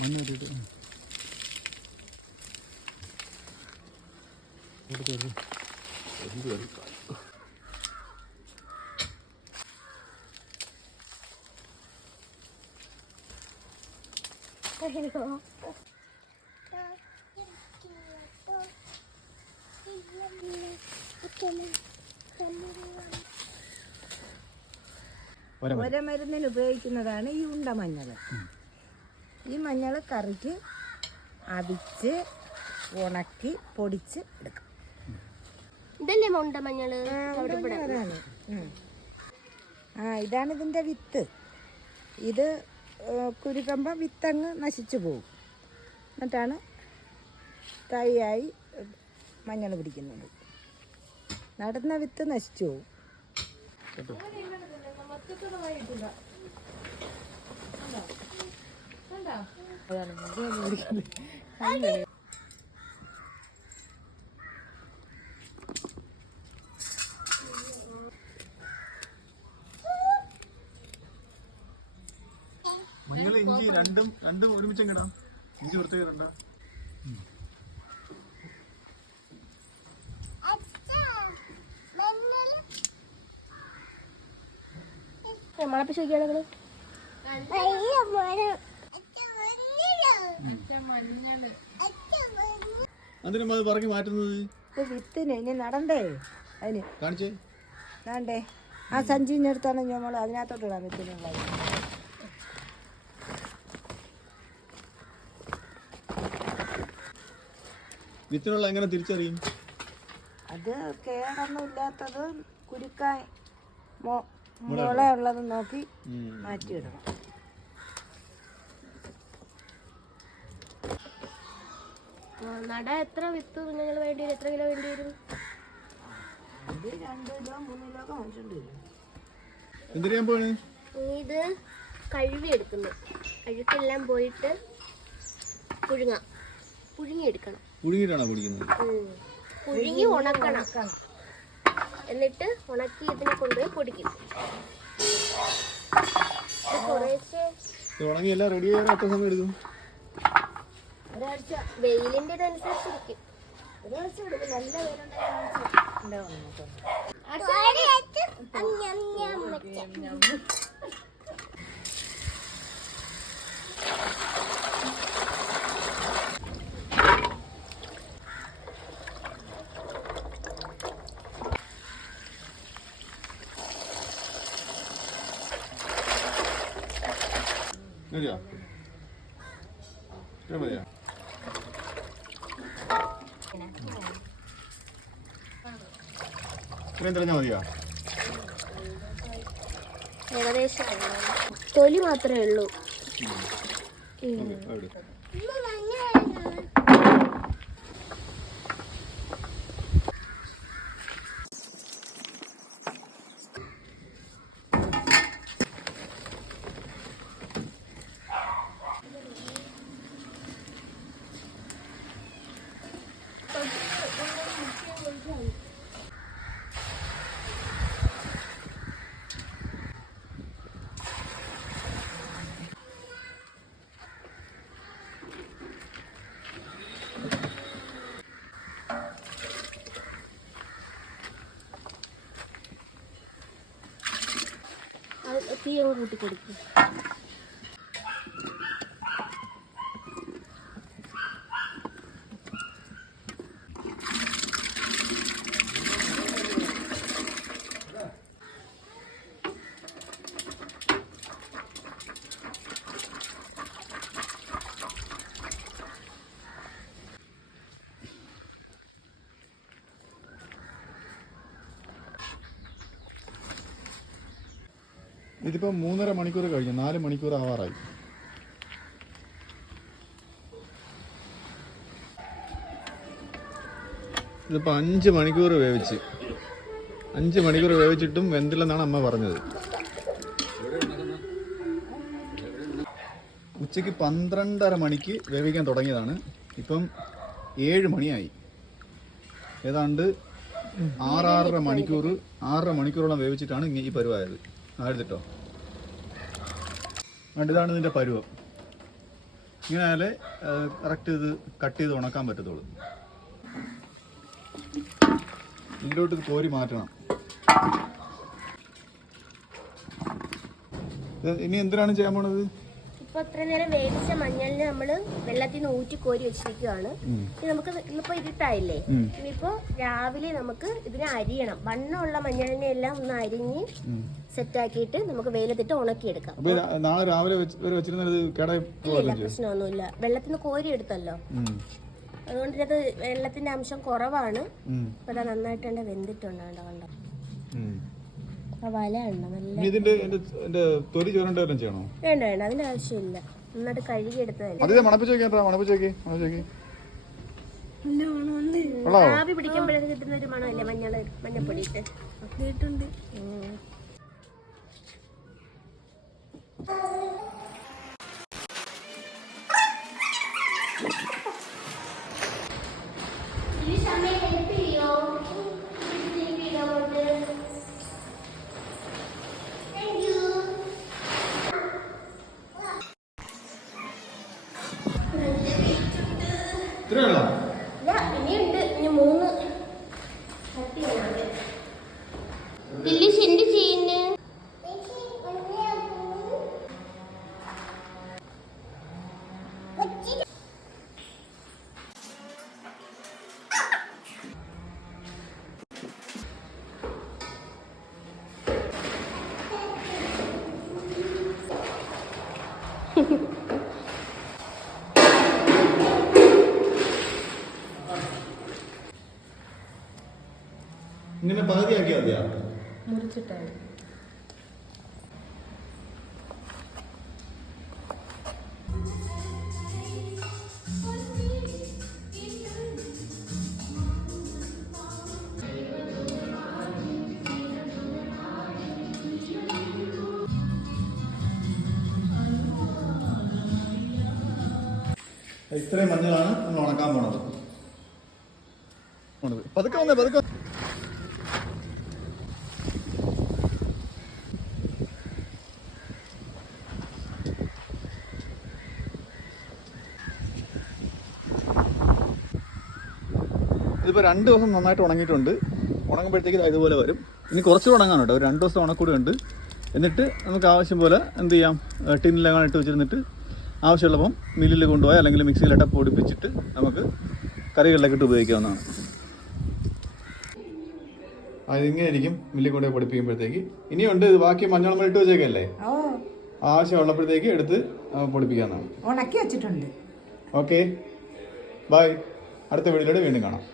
മണ്ണ് കെട്ടിയിട്ട് ഒരമരുന്നിന് ഉപയോഗിക്കുന്നതാണ് ഈ ഉണ്ട മഞ്ഞൾ. ഈ മഞ്ഞൾ കറിക്ക് അടിച്ച് ഉണക്കി പൊടിച്ച് എടുക്കും. ഇതല്ലേ ഉണ്ട മഞ്ഞൾ? ഇതാണ് ഇതിൻ്റെ വിത്ത്. ഇത് കുരുക്കുമ്പോൾ വിത്തങ്ങ് നശിച്ചു പോകും. എന്നിട്ടാണ് തൈയായി മഞ്ഞൾ പിടിക്കുന്നത്. നടുന്ന വിത്ത് നശിച്ചു പോകും. മഞ്ഞൾ ഇഞ്ചി രണ്ടും ഒരുമിച്ചും കിടാം. ഇഞ്ചി പ്രത്യേകം ഇടണ്ട. അതിനും അത് പറക്കി മാറ്റുന്നത് വിത്തിന് ഇനി നടണ്ടേ? അതിന് കാണിച്ചേ വേണ്ടേ? ആ സഞ്ചിഞ്ഞെടുത്താണ് നമ്മൾ അതിനകത്തോട്ട് ഇടാൻ വിത്തിനുള്ള. വിത്തിനുള്ള എങ്ങനെ തിരിച്ചറിയും? അത് കേടൊന്നും ഇല്ലാത്തത് കുരുക്കായി മുളയുള്ളത് നോക്കി മാറ്റിയിടണം. നട എത്ര വിത്ത് നിങ്ങൾ വേണ്ടി വരും? എത്ര കിലോ വേണ്ടി വരും? ഇത് 2 കിലോ 3 കിലോ ഒക്കെ വാങ്ങിച്ചിട്ടുണ്ട്. എന്തിനാ പോണ്? ഇത് കഴുകി എടുക്കുന്നു. അഴുക്കെല്ലാം പോയിട്ട് പുഴുങ്ങിയെടുക്കണം. പുഴുങ്ങിയിട്ടാണോ പൊടിക്കുന്നത്? പുഴുങ്ങി ഉണക്കണം. എന്നിട്ട് ഉണക്കി ഇതിനെ കൊണ്ട് പൊടിക്കും. ഉണങ്ങി എല്ലാം റെഡി ചെയ്യാൻ എത്ര സമയം എടുക്കും? ഒരാഴ്ച. വെയിലിന്റെ അനുസരിച്ചിരിക്കും. ഒരാഴ്ച എടുക്കും. നല്ല മതിയോ? മതിയോ? ഇത്രയും തെളിഞ്ഞാൽ മതിയോ? ഏകദേശം തൊലി മാത്രമേ ഉള്ളൂ. തീയങ്ങ് കൂട്ടി കൊടുക്കും. ഇതിപ്പോൾ 3.5 മണിക്കൂർ കഴിഞ്ഞു. 4 മണിക്കൂർ ആവാറായി. ഇതിപ്പോൾ 5 മണിക്കൂർ വേവിച്ച്. 5 മണിക്കൂർ വേവിച്ചിട്ടും വെന്തില്ലെന്നാണ് അമ്മ പറഞ്ഞത്. ഉച്ചയ്ക്ക് 12:30 മണിക്ക് വേവിക്കാൻ തുടങ്ങിയതാണ്. ഇപ്പം 7 മണിയായി. ഏതാണ്ട് 6-6.5 മണിക്കൂറോളം വേവിച്ചിട്ടാണ് ഈ പരുവായത്. എടുത്തിട്ടോ. ഇതാണ് ഇതിൻ്റെ പരുവം. ഇങ്ങനെ ആയാലേ കറക്റ്റ് ഇത് കട്ട് ചെയ്ത് ഉണക്കാൻ പറ്റത്തുള്ളൂ. ഇതിലോട്ട് ഇത് കോരി മാറ്റണം. ഇനി എന്തിനാണ് ചെയ്യാൻ പോണത്? ഇപ്പൊ ഇത്ര നേരം വേവിച്ച മഞ്ഞളിന് നമ്മള് വെള്ളത്തിൽ നിന്ന് ഊറ്റി കോരി വെച്ചിരിക്കുകയാണ്. ഇനി നമുക്ക് ഇന്നിപ്പോ ഇരുട്ടായില്ലേ, ഇനിയിപ്പോ രാവിലെ നമുക്ക് ഇതിനെ അരിയണം. വണ്ണമുള്ള മഞ്ഞളിനെ എല്ലാം ഒന്ന് അരിഞ്ഞ് സെറ്റാക്കിയിട്ട് നമുക്ക് വെയിലത്തിട്ട് ഉണക്കിയെടുക്കാം. നാളെ രാവിലെ വെച്ചിരുന്നത് ഇല്ല, പ്രശ്നമൊന്നുമില്ല. വെള്ളത്തിൽ നിന്ന് കോരി എടുത്തല്ലോ, അതുകൊണ്ട് ഇത് വെള്ളത്തിന്റെ അംശം കുറവാണ്. അപ്പൊ അത് നന്നായിട്ട് തന്നെ വെന്തിട്ടുണ്ട്. കണ്ടോ വല ഉണ്ടോ നല്ല. വേണ്ട വേണ്ട, അതിന്റെ ആവശ്യമില്ല. നന്നായിട്ട് കഴുകി എടുത്തതല്ലേ. ആവി പിടിക്കുമ്പോഴൊക്കെ കിട്ടുന്ന ഒരു മണമല്ലേ മഞ്ഞപ്പൊടിയിട്ട് കിട്ടുന്നുണ്ട്. ഈ സമയം ഹെൽപ്പ് ചെയ്യോ? ഇനിയുണ്ട്, ഇനി 3 ലില്ലീഷ് എന്ത് ചെയ്യുന്നു? ഇങ്ങനെ പകുതിയാക്കിയാൽ മതിയാ? മുറിച്ചിട്ടാണ്. ഇത്രയും മഞ്ഞളാണ് നമ്മൾ ഉണക്കാൻ പോണത്. പതുക്കെ വന്നേ, പതുക്കെ. ഇതിപ്പോൾ 2 ദിവസം നന്നായിട്ട് ഉണങ്ങിയിട്ടുണ്ട്. ഉണങ്ങുമ്പോഴത്തേക്ക് ഇതുപോലെ വരും. ഇനി കുറച്ചുകൂടെ ഉണങ്ങാൻ കേട്ടോ, ഒരു 2 ദിവസം ഉണക്കൂടെ ഉണ്ട്. എന്നിട്ട് നമുക്ക് ആവശ്യം പോലെ എന്ത് ചെയ്യാം, ടിന്നിലെങ്ങാൻ ഇട്ട് വെച്ചിരുന്നിട്ട് ആവശ്യമുള്ളപ്പം മില്ലിൽ കൊണ്ടുപോയി അല്ലെങ്കിൽ മിക്സിയിലിട്ട് പൊടിപ്പിച്ചിട്ട് നമുക്ക് കറികളിലൊക്കെ ഇട്ട് ഉപയോഗിക്കാവുന്നതാണ്. അതിങ്ങനെ ഇരിക്കും മില്ലിൽ കൊണ്ടുപോയി പൊടിപ്പിക്കുമ്പോഴത്തേക്ക്. ഇനിയുണ്ട് ബാക്കി മഞ്ഞൾ നമ്മൾ ഇട്ട് വെച്ചേക്കല്ലേ, ആവശ്യമുള്ളപ്പോഴത്തേക്ക് എടുത്ത് പൊടിപ്പിക്കാവുന്നതാണ്. ഉണക്കി വെച്ചിട്ടുണ്ട്. Okay, bye. അടുത്ത വീഡിയോയിലൂടെ വീണ്ടും കാണാം.